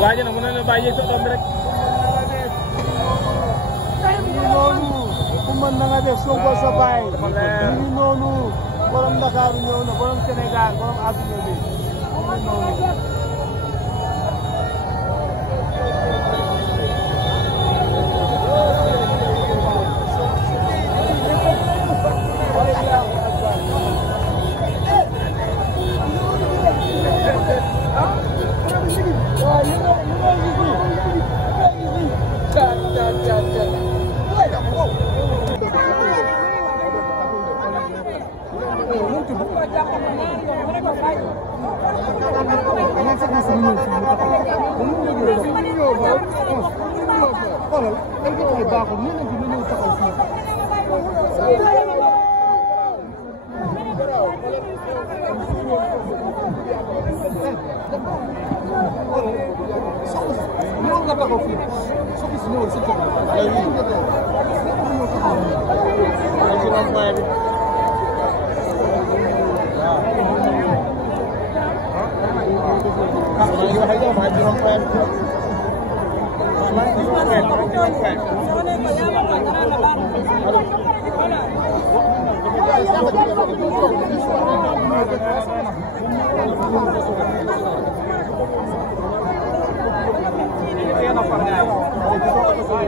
waaye nag mën na la bàyyi sa doom bi rek. ku mën na nga def Sonko sa baay. ñu noonu borom Dakar ñëw na borom Sénégal borom àdduna bi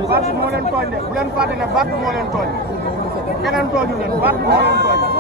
Barth moo leen tooñ de bu leen fàtte ne Barth moo leen tooñ keneen tooñu leen Barth moo leen tooñ.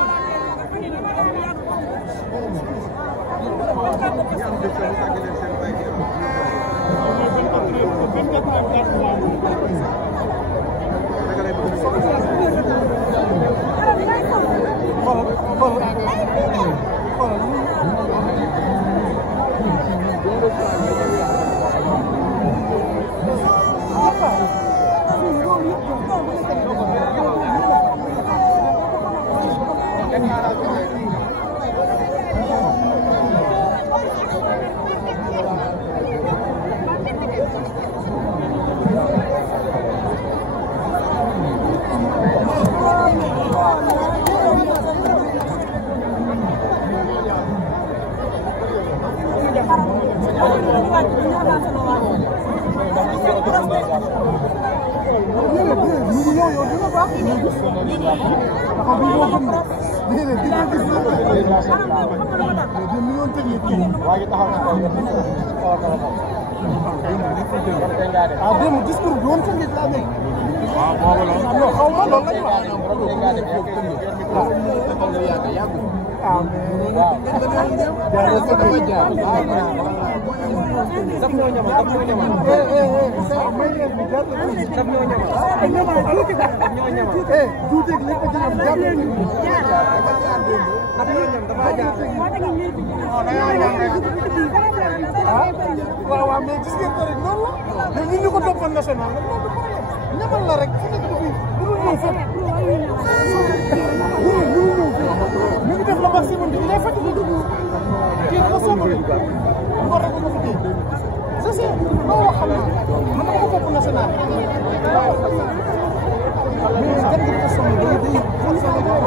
waaw mais gis ngeen ko rek noonu la mais ñun ñu ko toppoon national ñamal la rek fu nekk dafay mënul ñëw fépp ñu ngi def le maximum bi day fatigué kii dafa sonn ngor rek ko fi téye c'est sûr loo wax xam naa man dama ko topp national mais gan gi dafa sonn day